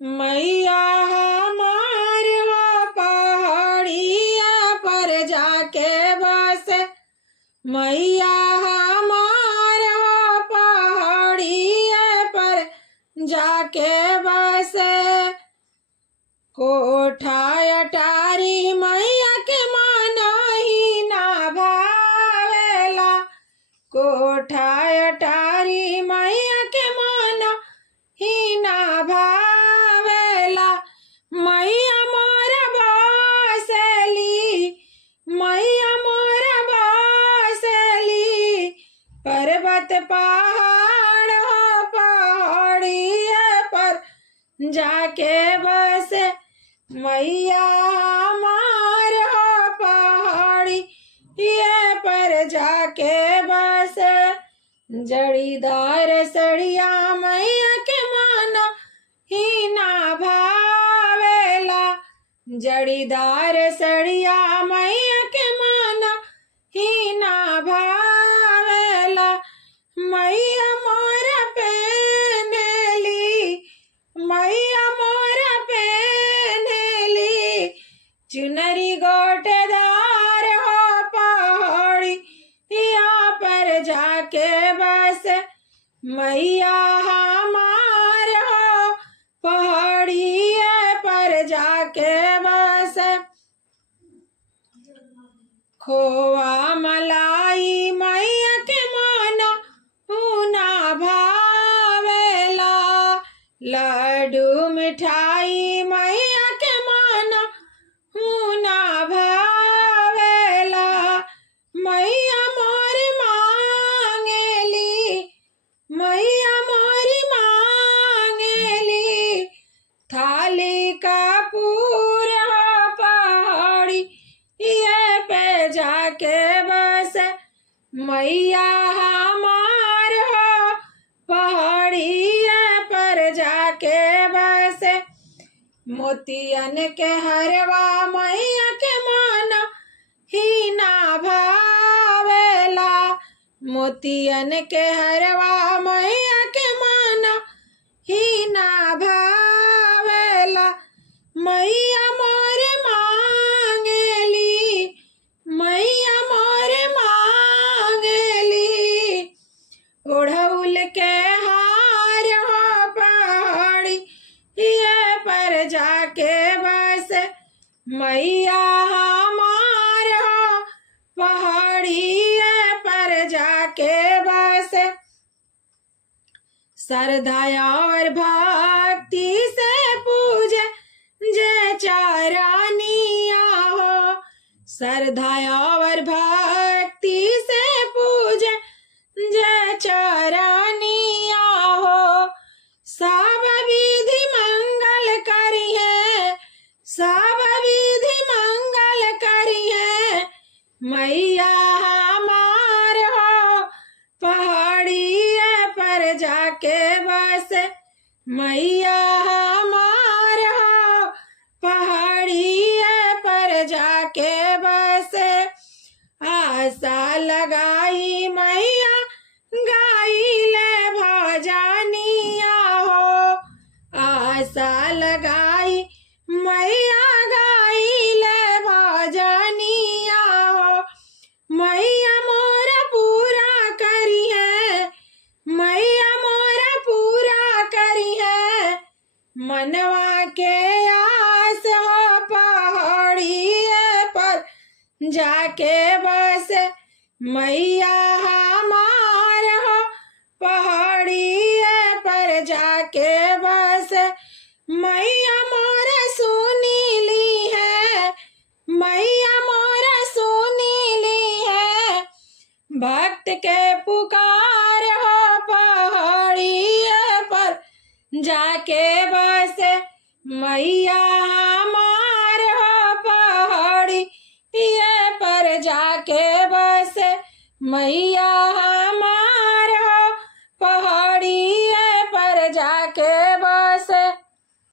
मैया हमार हो पहाड़िया पर जाके बसे। मैया हमार हो पहाड़िया पर जाके बसे। कोठा अटारी मैया के माना ही ना भावेला। कोठा अटारी मैया के माना ही ना भावेला। मैया मोर बासली, मैया मोर बासली पर्वत पहाड़ हो पहाड़िया पर जाके बसे। मैया हमार हो पहाड़ी ये पर जाके बसे। जड़ीदार सड़िया मैया के माना ही ना भावेला। जड़ीदार सड़िया मैया के माना ही ना भावेला। मैया मोर पहनेली, मैया मोर पहनेली चुनरी गोटेदार हो पहाड़ी यहाँ पर जाके बसे। मैया हमार हो पहाड़ी पर जाके बसे। खोवा मलाई मैया के माना ना भावेला। लड्डू मिठाई मैया के माना ना भावेला। मैया मोरी मांगेली, मैया मोरी मांगेली थाली कपूर हो पहाड़ी ये पे जाके बसे। मैया हमार हो पहाड़ी पर जाके बसे। मोतियन के हरवा मैया के माना ही ना भावेला। मोतियन के हरवा मैया के माना ही ना भावेला। मैया मोर मांगेली, मैया मोर मांगेली ओढ़ौल के हार हो पहाड़ी ये पर जाके बसे। मैया हमार हो पहाड़ी पर जाके बसे। श्रद्धा और भक्ति से पूजे जय चारानिया हो। श्रद्धा और भक्ति से पूजे जय चारानिया हो। सब विधि मंगल करी है, सब विधि मंगल करी है। मैया हमार हो पहाड़ी पर जाके बसे। मैया हमार हो पहाड़ी पर जाके बसे। आशा लगाई मैया गाई ले भजनिया हो। आशा लगाई मैया गाई ले भजनिया हो। मैया मोरा पूरा करी है, मैया मोरा पूरा करी है मनवा के आस हो पहाड़ी पर जाके बसे। मैया हमार हो पहाड़ी पर जाके बसे। मैया मोरा सुनीली है, मैया मोरा सुनीली है भक्त के पुकार हो पहाड़ी पर जाके बसे। मैया हमार हो पहाड़ी ये पर जाके बसे। मैया